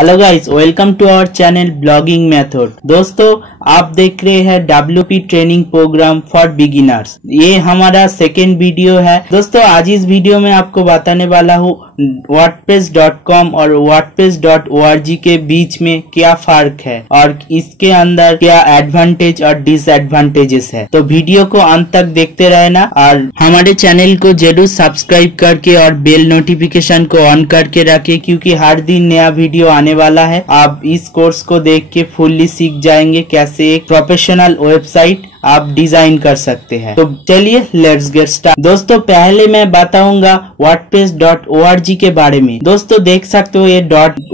Hello guys, welcome to our channel blogging method. दोस्तों, आप देख रहे हैं WP training program for beginners. ये हमारा सेकेंड वीडियो है। दोस्तों, आज इस वीडियो में आपको बताने वाला हूँ wordpress.com और wordpress.org के बीच में क्या फर्क है और इसके अंदर क्या एडवांटेज और डिसएडवांटेजेस है। तो वीडियो को अंत तक देखते रहना और हमारे चैनल को जरूर सब्सक्राइब करके और बेल नोटिफिकेशन को ऑन करके रखें, क्योंकि हर दिन नया वीडियो आने वाला है। आप इस कोर्स को देख के फुल्ली सीख जाएंगे कैसे एक प्रोफेशनल वेबसाइट आप डिजाइन कर सकते हैं। तो चलिए लेट्स गेट स्टार्ट। दोस्तों, पहले मैं बताऊंगा wordpress.org के बारे में। दोस्तों, देख सकते हो ये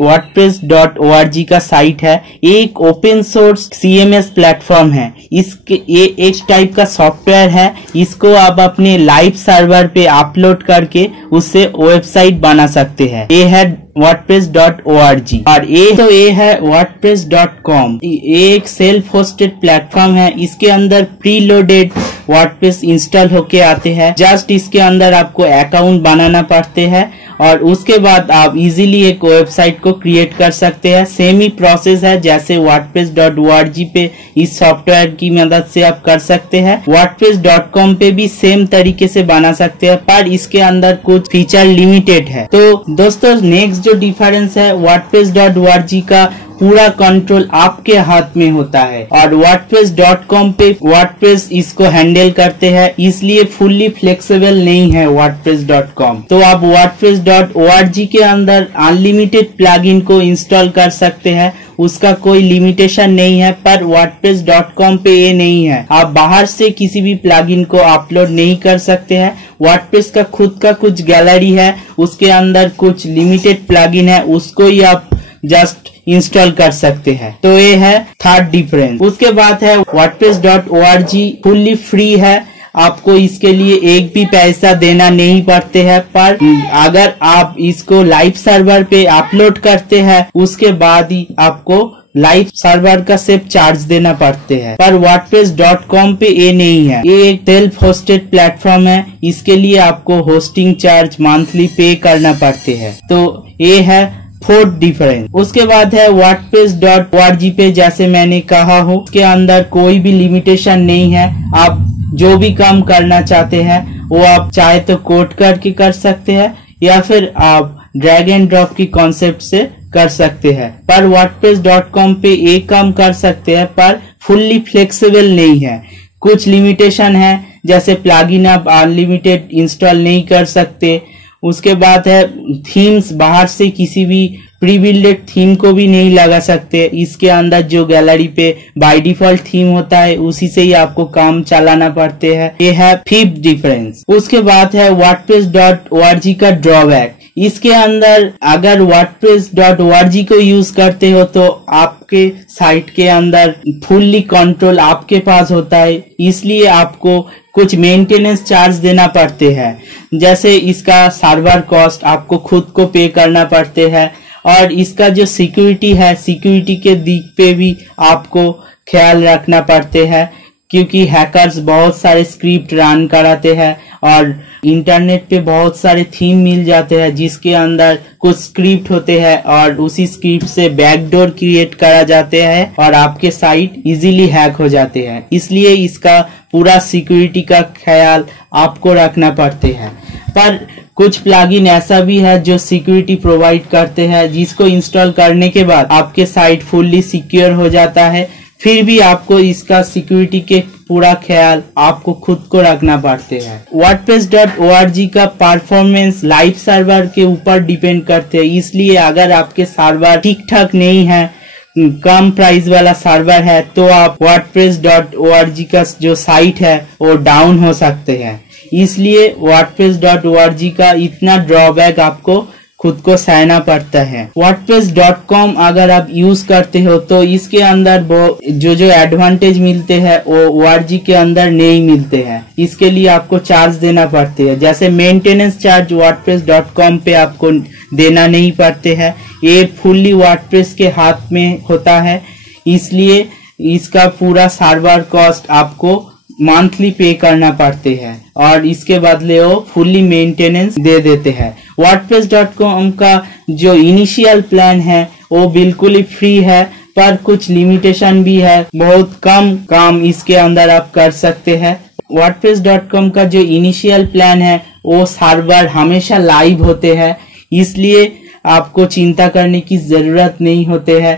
wordpress.org का साइट है। ये एक ओपन सोर्स CMS प्लेटफॉर्म है। ये एक टाइप का सॉफ्टवेयर है। इसको आप अपने लाइव सर्वर पे अपलोड करके उससे वेबसाइट बना सकते हैं। ये है wordpress.org और ये है wordpress.com। ये एक सेल्फ होस्टेड प्लेटफॉर्म है। इसके अंदर प्री लोडेड वर्डप्रेस इंस्टॉल होके आते हैं। जस्ट इसके अंदर आपको अकाउंट बनाना पड़ते हैं और उसके बाद आप इजीली एक वेबसाइट को क्रिएट कर सकते हैं। सेम ही प्रोसेस है जैसे wordpress.org पे इस सॉफ्टवेयर की मदद से आप कर सकते हैं। wordpress.com पे भी सेम तरीके से बना सकते हैं, पर इसके अंदर कुछ फीचर लिमिटेड है। तो दोस्तों, नेक्स्ट जो डिफरेंस है, wordpress.org का पूरा कंट्रोल आपके हाथ में होता है और wordpress.com पे वर्डप्रेस इसको हैंडल करते हैं, इसलिए फुल्ली फ्लेक्सिबल नहीं है wordpress.com। तो आप wordpress.org के अंदर अनलिमिटेड प्लगइन को इंस्टॉल कर सकते हैं, उसका कोई लिमिटेशन नहीं है। पर wordpress.com पे ये नहीं है। आप बाहर से किसी भी प्लगइन को अपलोड नहीं कर सकते हैं। वर्डप्रेस का खुद का कुछ गैलरी है, उसके अंदर कुछ लिमिटेड प्लगइन है, उसको ही आप जस्ट इंस्टॉल कर सकते हैं। तो ये है थर्ड डिफरेंस। उसके बाद है wordpress.org फुल्ली फ्री है। आपको इसके लिए एक भी पैसा देना नहीं पड़ते हैं, पर अगर आप इसको लाइव सर्वर पे अपलोड करते हैं उसके बाद ही आपको लाइव सर्वर का सिर्फ चार्ज देना पड़ते हैं। पर wordpress.com पे ये नहीं है। ये एक सेल्फ होस्टेड प्लेटफॉर्म है। इसके लिए आपको होस्टिंग चार्ज मंथली पे करना पड़ते हैं। तो ये है फोर्थ डिफरेंस। उसके बाद है wordpress.org पे, जैसे मैंने कहा हो, के अंदर कोई भी लिमिटेशन नहीं है। आप जो भी काम करना चाहते हैं वो आप चाहे तो कोड करके कर सकते हैं या फिर आप ड्रैग एंड ड्रॉप की कॉन्सेप्ट से कर सकते हैं। पर wordpress.com पे एक काम कर सकते हैं, पर फुल्ली फ्लेक्सिबल नहीं है। कुछ लिमिटेशन है, जैसे प्लगइन आप अनलिमिटेड इंस्टॉल नहीं कर सकते। उसके बाद है थीम्स, बाहर से किसी भी प्री बिल्डेड थीम को भी नहीं लगा सकते। इसके अंदर जो गैलरी पे बाय डिफॉल्ट थीम होता है उसी से ही आपको काम चलाना पड़ते हैं। ये है फिफ्थ डिफरेंस। उसके बाद है wordpress.org का ड्रॉबैक। इसके अंदर अगर wordpress.org को यूज करते हो तो आपके साइट के अंदर फुल्ली कंट्रोल आपके पास होता है, इसलिए आपको कुछ मेंटेनेंस चार्ज देना पड़ते हैं। जैसे इसका सर्वर कॉस्ट आपको खुद को पे करना पड़ते हैं और इसका जो सिक्योरिटी है, सिक्योरिटी के दिक पे भी आपको ख्याल रखना पड़ते हैं, क्योंकि हैकर्स बहुत सारे स्क्रिप्ट रन कराते हैं और इंटरनेट पे बहुत सारे थीम मिल जाते हैं जिसके अंदर कुछ स्क्रिप्ट होते हैं और उसी स्क्रिप्ट से बैकडोर क्रिएट करा जाते हैं और आपके साइट इजीली हैक हो जाते हैं। इसलिए इसका पूरा सिक्योरिटी का ख्याल आपको रखना पड़ते हैं। पर कुछ प्लगइन ऐसा भी है जो सिक्योरिटी प्रोवाइड करते हैं, जिसको इंस्टॉल करने के बाद आपके साइट फुल्ली सिक्योर हो जाता है। फिर भी आपको इसका सिक्योरिटी के पूरा ख्याल आपको खुद को रखना पड़ते हैं। wordpress.org का परफॉर्मेंस लाइव सर्वर के ऊपर डिपेंड करते हैं, इसलिए अगर आपके सर्वर ठीक ठाक नहीं है, कम प्राइस वाला सर्वर है, तो आप wordpress.org का जो साइट है वो डाउन हो सकते हैं। इसलिए wordpress.org का इतना ड्रॉबैक आपको खुद को सहना पड़ता है। wordpress.com अगर आप यूज करते हो तो इसके अंदर जो एडवांटेज मिलते हैं वो org के अंदर नहीं मिलते हैं। इसके लिए आपको चार्ज देना पड़ते हैं। जैसे मेंटेनेंस चार्ज wordpress.com पे आपको देना नहीं पड़ते हैं। ये फुल्ली वर्डप्रेस के हाथ में होता है, इसलिए इसका पूरा सर्वर कॉस्ट आपको मंथली पे करना पड़ते हैं और इसके बदले वो फुल्ली मेंटेनेंस दे देते हैं। wordpress.com का जो इनिशियल प्लान है वो बिल्कुल ही फ्री है, पर कुछ लिमिटेशन भी है। बहुत कम काम इसके अंदर आप कर सकते हैं। wordpress.com का जो इनिशियल प्लान है वो सर्वर हमेशा लाइव होते हैं, इसलिए आपको चिंता करने की जरूरत नहीं होते हैं।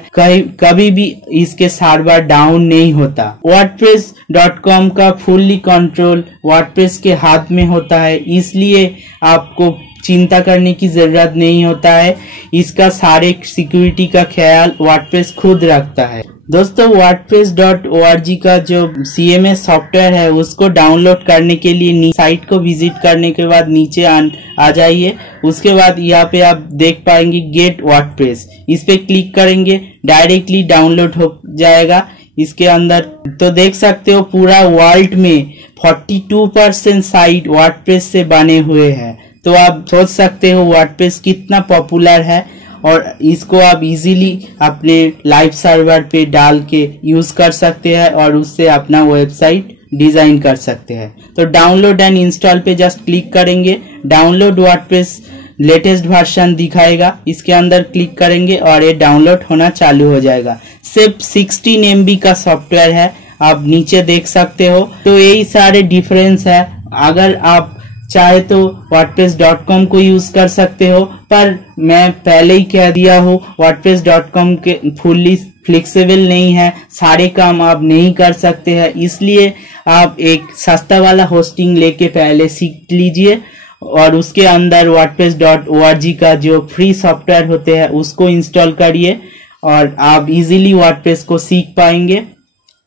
कभी भी इसके सर्वर डाउन नहीं होता। wordpress.com का फुल्ली कंट्रोल वर्डप्रेस के हाथ में होता है, इसलिए आपको चिंता करने की जरूरत नहीं होता है। इसका सारे सिक्योरिटी का ख्याल वर्डप्रेस खुद रखता है। दोस्तों wordpress.org का जो CMS सॉफ्टवेयर है उसको डाउनलोड करने के लिए साइट को विजिट करने के बाद नीचे आ जाइए। उसके बाद यहाँ पे आप देख पाएंगे गेट वर्डप्रेस, इस पे क्लिक करेंगे, डायरेक्टली डाउनलोड हो जाएगा। इसके अंदर तो देख सकते हो पूरा वर्ल्ड में 42% साइट वर्डप्रेस से बने हुए हैं। तो आप सोच सकते हो वर्डप्रेस कितना पॉपुलर है, और इसको आप इजीली अपने लाइव सर्वर पे डाल के यूज कर सकते हैं और उससे अपना वेबसाइट डिजाइन कर सकते हैं। तो डाउनलोड एंड इंस्टॉल पे जस्ट क्लिक करेंगे, डाउनलोड वर्डप्रेस लेटेस्ट वर्जन दिखाएगा, इसके अंदर क्लिक करेंगे और ये डाउनलोड होना चालू हो जाएगा। सिर्फ 16 MB का सॉफ्टवेयर है, आप नीचे देख सकते हो। तो यही सारे डिफरेंस है। अगर आप चाहे तो wordpress.com को यूज कर सकते हो, पर मैं पहले ही कह दिया हूँ wordpress.com के फुल्ली फ्लेक्सिबल नहीं है, सारे काम आप नहीं कर सकते हैं। इसलिए आप एक सस्ता वाला होस्टिंग लेके पहले सीख लीजिए और उसके अंदर wordpress.org का जो फ्री सॉफ्टवेयर होते हैं उसको इंस्टॉल करिए और आप इजीली वर्डप्रेस को सीख पाएंगे।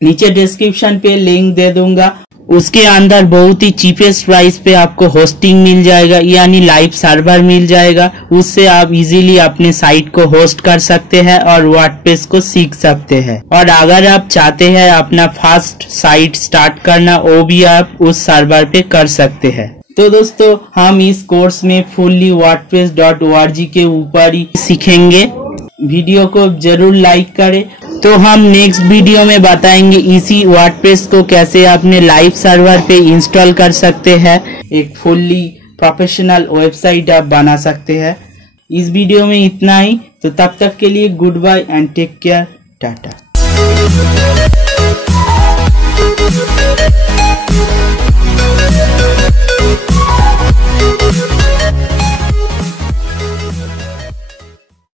नीचे डिस्क्रिप्शन पे लिंक दे दूंगा, उसके अंदर बहुत ही चीपेस्ट प्राइस पे आपको होस्टिंग मिल जाएगा, यानी लाइव सर्वर मिल जाएगा। उससे आप इजीली अपने साइट को होस्ट कर सकते हैं और वर्डप्रेस को सीख सकते हैं। और अगर आप चाहते हैं अपना फास्ट साइट स्टार्ट करना, वो भी आप उस सर्वर पे कर सकते हैं। तो दोस्तों हम इस कोर्स में फुल्ली wordpress.org के ऊपर ही सीखेंगे। वीडियो को जरूर लाइक करें। तो हम नेक्स्ट वीडियो में बताएंगे इसी वर्डप्रेस को कैसे अपने लाइव सर्वर पे इंस्टॉल कर सकते हैं, एक फुल्ली प्रोफेशनल वेबसाइट आप बना सकते हैं। इस वीडियो में इतना ही, तो तब तक के लिए good bye and take care, Tata.